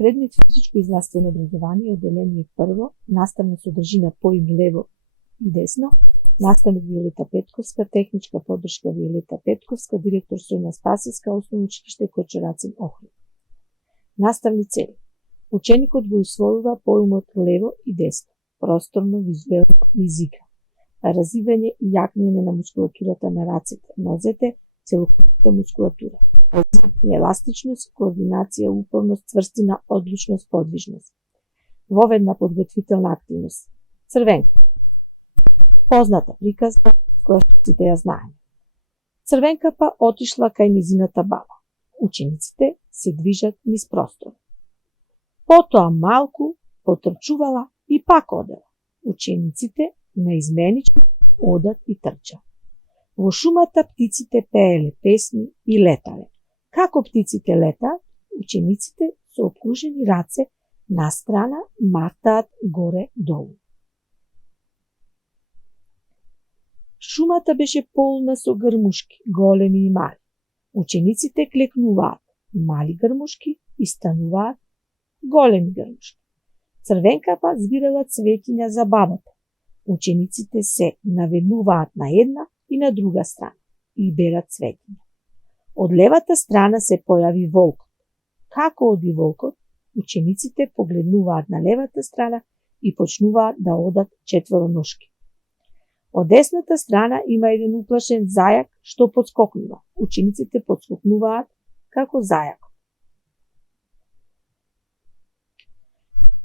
Предмет физичко и здравствено образование, одделение прво, наставна содржина поим лево и десно, наставник Виолета Петковска, техничка поддршка Виолета Петковска, директор Соња Спасевска, основно училиште Којче-Рацин Охрид. Наставни цели. Ученикот го усвојува поимот лево и десно, просторно, визуелно, низ игра. Развивање и јакнење на мускулатурата на рацете, нозете, целокупната мускулатура. Развивање еластичност, координација, упорност, цврстина, одлучност, подвижност. Воведна подготвителна активност. Црвенка. Позната приказна, која што сите ја знаеме. Црвенка па отишла кај низината баба. Учениците се движат низ простор. Потоа малку потрчувала и пак одела. Учениците наизменично одат и трчат. Во шумата птиците пееле песни и летале. Како птиците летаат, учениците со опкружени раце настрана мартаат горе-долу. Шумата беше полна со грмушки, големи и мали. Учениците клекнуваат, мали грмушки, и стануваат големи грмушки. Црвенка па збирала цветиња за бабата. Учениците се наведнуваат на една и на друга страна и берат цветиња. Од левата страна се појави волкот. Како оди волкот, учениците погледнуваат на левата страна и почнуваат да одат четвороношки. Од десната страна има еден уплашен зајак што подскокнува. Учениците подскокнуваат како зајак.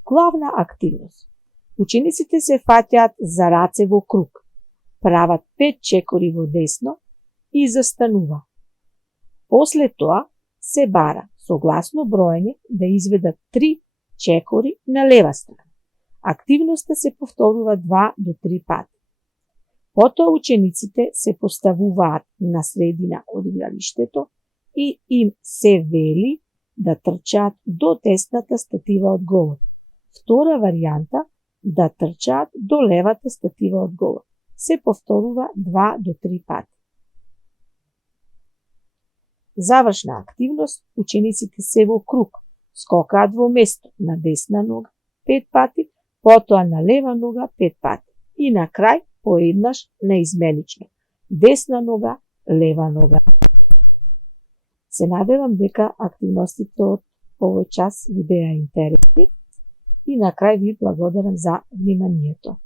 Главна активност. Учениците се фаќаат за раце во круг, прават 5 чекори во десно и застанува. После тоа се бара согласно броење да изведат 3 чекори на лева страна. Активноста се повторува 2 до 3 пати. Потоа учениците се поставуваат на средина од игралиштето и им се вели да трчаат до десната статива од голот. Втора варијанта да трчаат до левата статива од голот. Се повторува 2 до 3 пати. Завршна активност, учениците се во круг, скокаат во место на десна нога 5 пати, потоа на лева нога 5 пати и на крај поеднаш наизменично. Десна нога, лева нога. Се надевам дека активностите од овој час ви беа интересни и на крај ви благодарам за вниманието.